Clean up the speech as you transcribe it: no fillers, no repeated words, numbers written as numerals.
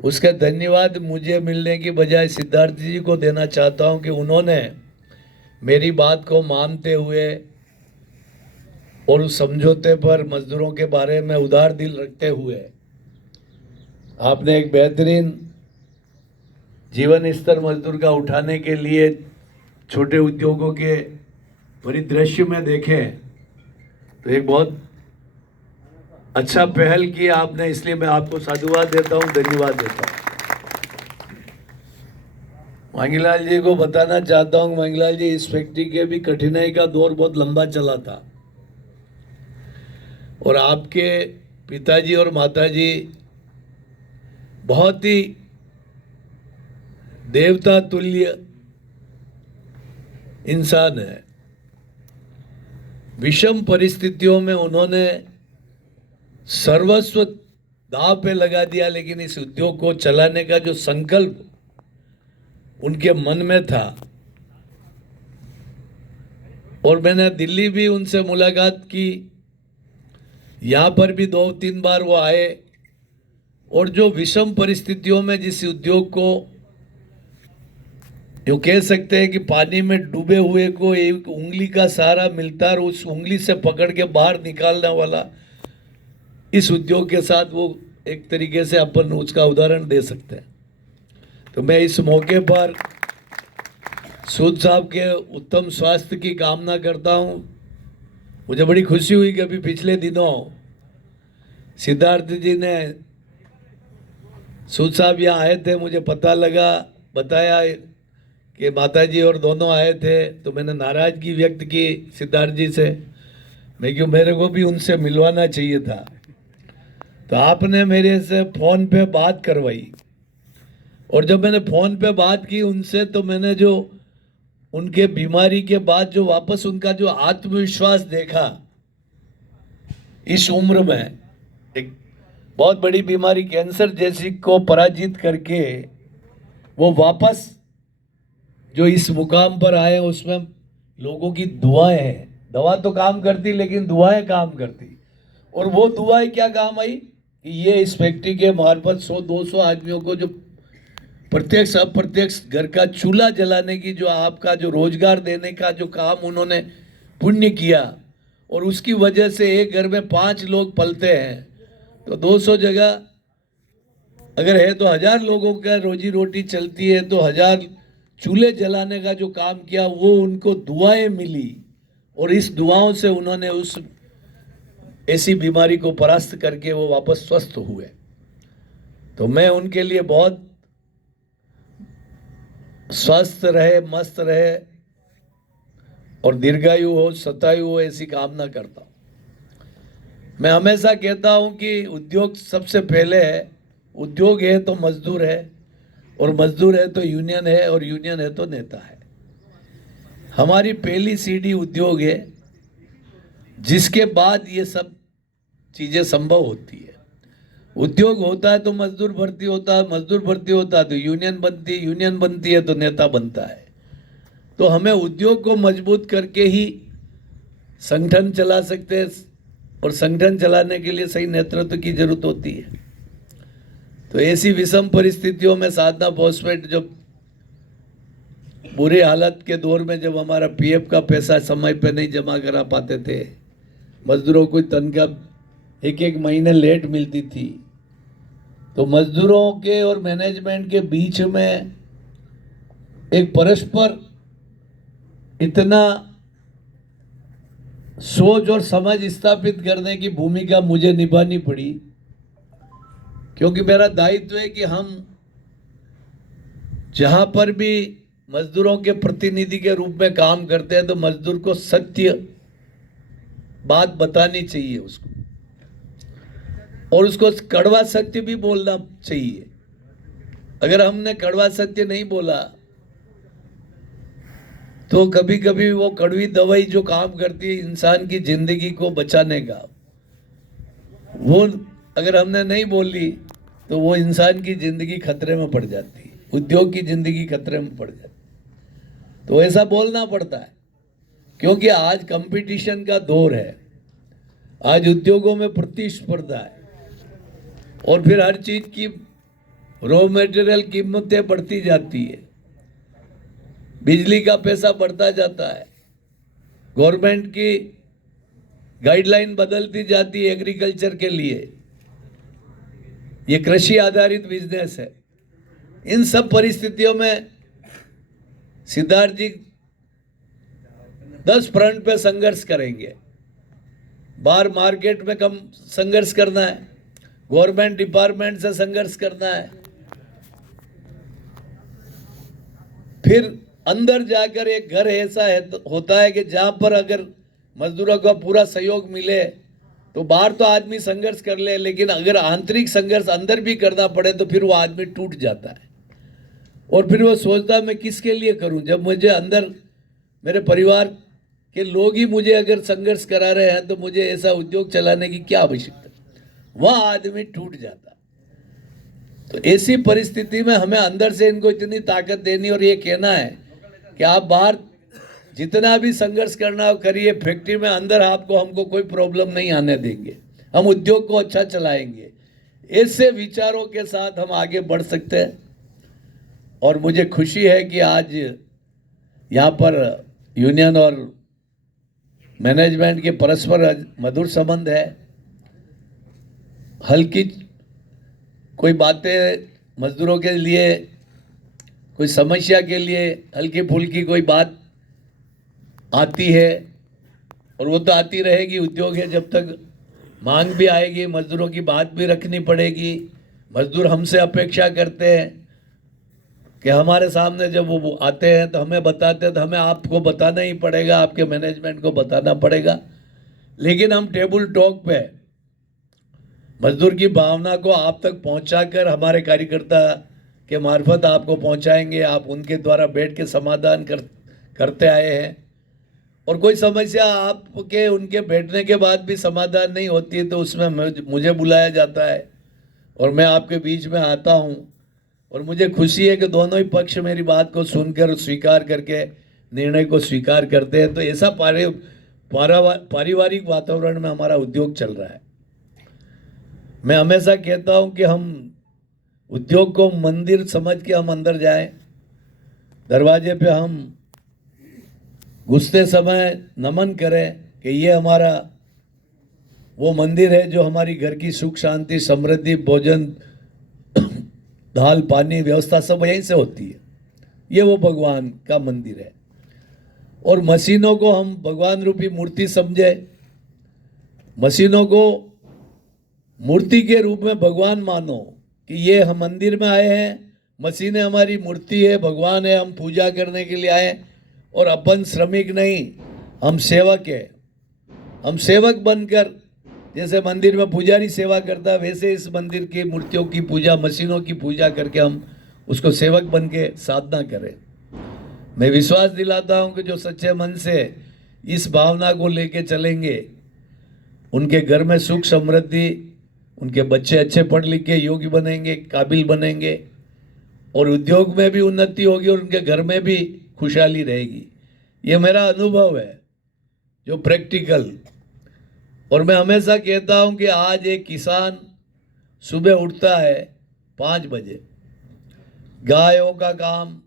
उसका धन्यवाद मुझे मिलने की बजाय सिद्धार्थ जी को देना चाहता हूं कि उन्होंने मेरी बात को मानते हुए और उस समझौते पर मजदूरों के बारे में उदार दिल रखते हुए आपने एक बेहतरीन जीवन स्तर मजदूर का उठाने के लिए छोटे उद्योगों के परिदृश्य में देखें तो एक बहुत अच्छा पहल किया आपने, इसलिए मैं आपको साधुवाद देता हूं, धन्यवाद देता हूं। मांगीलाल जी को बताना चाहता हूं, मांगीलाल जी इस फैक्ट्री के भी कठिनाई का दौर बहुत लंबा चला था और आपके पिताजी और माताजी बहुत ही देवता तुल्य इंसान है। विषम परिस्थितियों में उन्होंने सर्वस्व दांव पे लगा दिया, लेकिन इस उद्योग को चलाने का जो संकल्प उनके मन में था, और मैंने दिल्ली भी उनसे मुलाकात की, यहाँ पर भी 2-3 बार वो आए, और जो विषम परिस्थितियों में जिस उद्योग को यूँ कह सकते हैं कि पानी में डूबे हुए को एक उंगली का सहारा मिलता है और उस उंगली से पकड़ के बाहर निकालने वाला इस उद्योग के साथ वो एक तरीके से अपन उसका उदाहरण दे सकते हैं। तो मैं इस मौके पर सूद साहब के उत्तम स्वास्थ्य की कामना करता हूं। मुझे बड़ी खुशी हुई कि अभी पिछले दिनों सिद्धार्थ जी ने, सूद साहब यहाँ आए थे, मुझे पता लगा, बताया कि माताजी और दोनों आए थे, तो मैंने नाराजगी व्यक्त की सिद्धार्थ जी से, मैं क्यों, मेरे को भी उनसे मिलवाना चाहिए था। तो आपने मेरे से फ़ोन पे बात करवाई, और जब मैंने फ़ोन पे बात की उनसे, तो मैंने जो उनके बीमारी के बाद जो वापस उनका जो आत्मविश्वास देखा, इस उम्र में एक बहुत बड़ी बीमारी कैंसर जैसी को पराजित करके वो वापस जो इस मुकाम पर आए, उसमें लोगों की दुआएं हैं। दवा तो काम करती, लेकिन दुआएं काम करती, और वो दुआएं क्या काम आई कि ये इस फैक्ट्री के मार्फत 100-200 आदमियों को जो प्रत्यक्ष अप्रत्यक्ष घर का चूल्हा जलाने की जो आपका जो रोजगार देने का जो काम उन्होंने पुण्य किया, और उसकी वजह से एक घर में 5 लोग पलते हैं, तो 200 जगह अगर है तो 1000 लोगों का रोजी रोटी चलती है, तो 1000 चूल्हे जलाने का जो काम किया वो उनको दुआएं मिली, और इस दुआओं से उन्होंने उस ऐसी बीमारी को परास्त करके वो वापस स्वस्थ हुए। तो मैं उनके लिए बहुत स्वस्थ रहे, मस्त रहे और दीर्घायु हो, शतायु हो, ऐसी कामना करता हूँ। मैं हमेशा कहता हूँ कि उद्योग सबसे पहले है, उद्योग है तो मजदूर है, और मजदूर है तो यूनियन है, और यूनियन है तो नेता है। हमारी पहली सीढ़ी उद्योग है, जिसके बाद ये सब चीज़ें संभव होती है। उद्योग होता है तो मजदूर भर्ती होता है, मजदूर भर्ती होता है तो यूनियन बनती है, यूनियन बनती है तो नेता बनता है। तो हमें उद्योग को मजबूत करके ही संगठन चला सकते हैं, और संगठन चलाने के लिए सही नेतृत्व की जरूरत होती है। तो ऐसी विषम परिस्थितियों में साधना फॉस्फेट जब बुरी हालत के दौर में, जब हमारा पीएफ का पैसा समय पे नहीं जमा करा पाते थे, मजदूरों को तनख्वाह एक महीने लेट मिलती थी, तो मजदूरों के और मैनेजमेंट के बीच में एक परस्पर इतना सोच और समझ स्थापित करने की भूमिका मुझे निभानी पड़ी, क्योंकि मेरा दायित्व है कि हम जहां पर भी मजदूरों के प्रतिनिधि के रूप में काम करते हैं, तो मजदूर को सत्य बात बतानी चाहिए उसको, और उसको कड़वा सत्य भी बोलना चाहिए। अगर हमने कड़वा सत्य नहीं बोला तो कभी कभी वो कड़वी दवाई जो काम करती है इंसान की जिंदगी को बचाने का, वो अगर हमने नहीं बोली तो वो इंसान की जिंदगी खतरे में पड़ जाती है, उद्योग की जिंदगी खतरे में पड़ जाती है। तो ऐसा बोलना पड़ता है, क्योंकि आज कंपटीशन का दौर है, आज उद्योगों में प्रतिस्पर्धा है, और फिर हर चीज की रॉ मटेरियल कीमतें बढ़ती जाती है, बिजली का पैसा बढ़ता जाता है, गवर्नमेंट की गाइडलाइन बदलती जाती है एग्रीकल्चर के लिए। ये कृषि आधारित बिजनेस है। इन सब परिस्थितियों में सिद्धार्थ जी 10 फ्रंट पे संघर्ष करेंगे। बाहर मार्केट में कम संघर्ष करना है, गवर्नमेंट डिपार्टमेंट से संघर्ष करना है, फिर अंदर जाकर एक घर ऐसा होता है कि जहां पर अगर मजदूरों का पूरा सहयोग मिले तो बाहर तो आदमी संघर्ष कर ले, लेकिन अगर आंतरिक संघर्ष अंदर भी करना पड़े तो फिर वो आदमी टूट जाता है और फिर वो सोचता मैं किसके लिए करूं, जब मुझे अंदर मेरे परिवार के लोग ही मुझे अगर संघर्ष करा रहे हैं तो मुझे ऐसा उद्योग चलाने की क्या आवश्यकता। वह आदमी टूट जाता। तो ऐसी परिस्थिति में हमें अंदर से इनको इतनी ताकत देनी और ये कहना है कि आप बाहर जितना भी संघर्ष करना हो करिए, फैक्ट्री में अंदर आपको हमको कोई प्रॉब्लम नहीं आने देंगे, हम उद्योग को अच्छा चलाएंगे। ऐसे विचारों के साथ हम आगे बढ़ सकते हैं। और मुझे खुशी है कि आज यहाँ पर यूनियन और मैनेजमेंट के परस्पर मधुर संबंध है। हल्की कोई बातें मजदूरों के लिए, कोई समस्या के लिए हल्की फुल्की कोई बात आती है और वो तो आती रहेगी, उद्योग है जब तक मांग भी आएगी, मजदूरों की बात भी रखनी पड़ेगी। मजदूर हमसे अपेक्षा करते हैं कि हमारे सामने जब वो आते हैं तो हमें बताते हैं, तो हमें आपको बताना ही पड़ेगा, आपके मैनेजमेंट को बताना पड़ेगा। लेकिन हम टेबल टॉक पे मजदूर की भावना को आप तक पहुंचाकर हमारे कार्यकर्ता के मार्फत आपको पहुंचाएंगे। आप उनके द्वारा बैठ के समाधान करते आए हैं और कोई समस्या आपके उनके बैठने के बाद भी समाधान नहीं होती है तो उसमें मुझे बुलाया जाता है और मैं आपके बीच में आता हूं। और मुझे खुशी है कि दोनों ही पक्ष मेरी बात को सुनकर स्वीकार करके निर्णय को स्वीकार करते हैं। तो ऐसा पारिवारिक वातावरण में हमारा उद्योग चल रहा है। मैं हमेशा कहता हूं कि हम उद्योग को मंदिर समझ के हम अंदर जाएं। दरवाजे पे हम घुसते समय नमन करें कि ये हमारा वो मंदिर है जो हमारी घर की सुख शांति समृद्धि भोजन दाल पानी व्यवस्था सब यहीं से होती है। ये वो भगवान का मंदिर है और मशीनों को हम भगवान रूपी मूर्ति समझे, मशीनों को मूर्ति के रूप में भगवान मानो कि ये हम मंदिर में आए हैं, मशीनें हमारी मूर्ति है, भगवान है, हम पूजा करने के लिए आए और अपन श्रमिक नहीं, हम सेवक है। हम सेवक बनकर जैसे मंदिर में पुजारी सेवा करता है वैसे इस मंदिर की मूर्तियों की पूजा, मशीनों की पूजा करके हम उसको सेवक बन के साधना करें। मैं विश्वास दिलाता हूं कि जो सच्चे मन से इस भावना को लेके चलेंगे उनके घर में सुख समृद्धि, उनके बच्चे अच्छे पढ़ लिख के योग्य बनेंगे, काबिल बनेंगे और उद्योग में भी उन्नति होगी और उनके घर में भी खुशहाली रहेगी। ये मेरा अनुभव है जो प्रैक्टिकल। और मैं हमेशा कहता हूं कि आज एक किसान सुबह उठता है 5 बजे, गायों का काम,